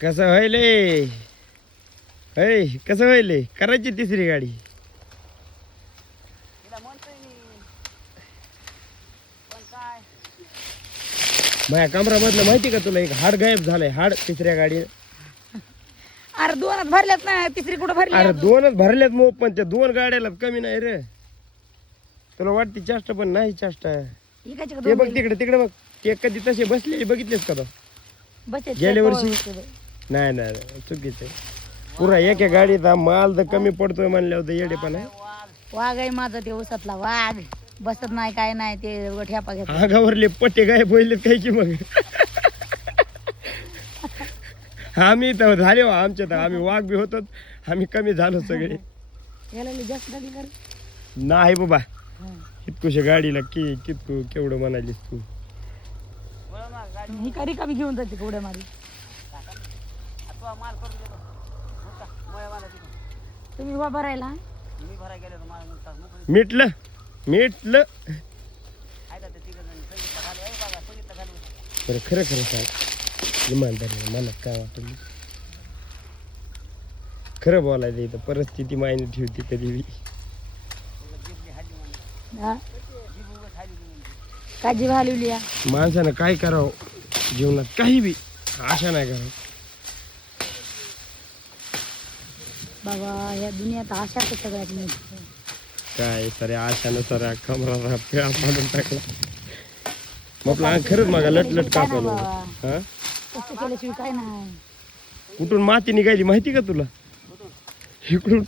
कसं व्हायले? हय कसं व्हायले? करायची तिसरी गाडी. माझ्या कमरामधलं माहिती का तुला? एक हाड गायब झालंय. हाड तिसऱ्या गाडी अरे दोनच भरल्यात ना. तिसरी कुठं भरली अरे? दोनच भरल्यात मग पण त्या दोन गाड्याला कमी नाही रे. तुला वाटते चाष्ट पण नाही चाष्ट. ते बघ? तिकडे तिकडे बघ. ते कधी तसे बसलेले बघितलेस का गेल्या वर्षी? नाही नाही नाही, चुकीचं आहे. पुरा एका गाडीचा माल तर कमी पडतोय म्हणल्यावर तर येडे पण आहे. वाघ आहे माझा ते उसातला वाघ. बसत नाही काय नाही ते ठेपा घेत. अंगावरले पट्टे काय बोललेत काय की मग? आम्ही तर झाले हो आमच्या तर आम्ही वाघ बी होतो आम्ही कमी झालो सगळे. याला लई जास्त गाडी कर. नाही बाबा. इतकुशा गाडीला की कितकू केवढं म्हणालीस तू? ही कधी कमी घेऊन जाते उड्या मारी तुम्ही उभा भरायला? मिटलं मिटलं. बरं खरं खरं सांग. इमानदारी मला काय वाटलं? खरं बोलायला इथं परिस्थिती मायने ठेवती कधी बी. हा? काय जीव हलवली या? माणसानं काय करावं? जीवनात काही बी. आशा नाही करावं. बाबा या दुनियात आशा तर सगळ्यात मोठी काय सरे आशानं सर कमरा टाकला. मग आपलं खरंच मागा लटलट बाबा. हा? कष्ट केल्याशिवाय काय नाही. कुठून माती निघाली माहिती का तुला? इकडून.